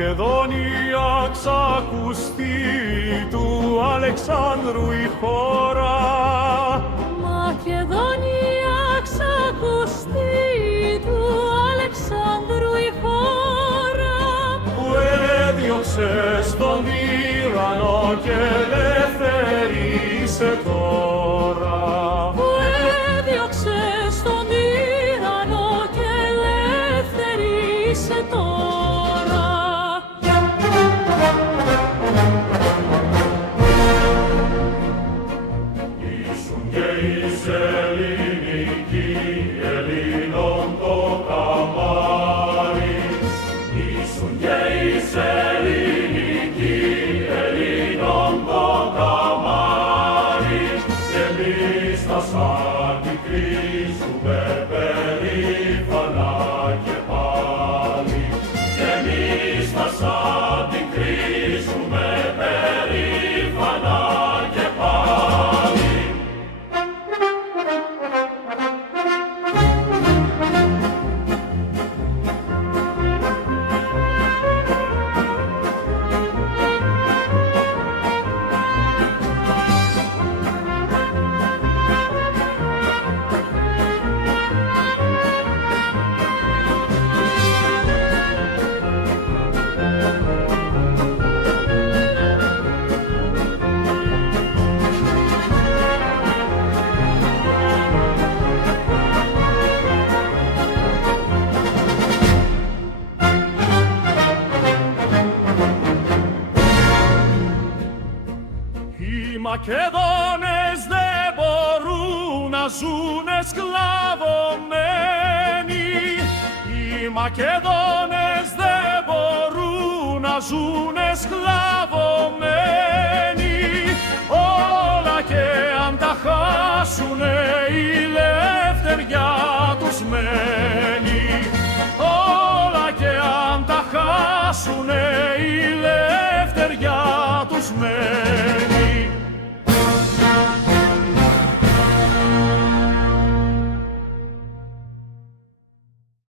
Μακεδονία ξακουστεί του Αλεξάνδρου η χώρα. Μακεδονία ξακουστεί του Αλεξάνδρου η χώρα, Που έδιωξε στον τύραννο και ελευθερίσε τώρα. που έδιωξε στον τύραννο και ελευθερίσε τώρα. Ήσουν και είσαι ελληνική, Ελλήνων το καμάρι. Ήσουν και είσαι ελληνική, Ελλήνων το καμάρι. Και εμείς θα σ' αντικρίσουμε περήφανα και πάλι. Και εμείς θα σ' αντικρίσουμε περήφανα και πάλι. Οι Μακεδόνες δεν μπορούν να ζουνε σκλαβωμένοι. Οι Μακεδόνες δεν μπορούν να ζουνε σκλαβωμένοι. Όλα και αν τα χάσουνε η ελευθεριά τους μένει. Όλα και αν τα χάσουνε η ελευθεριά τους μένει.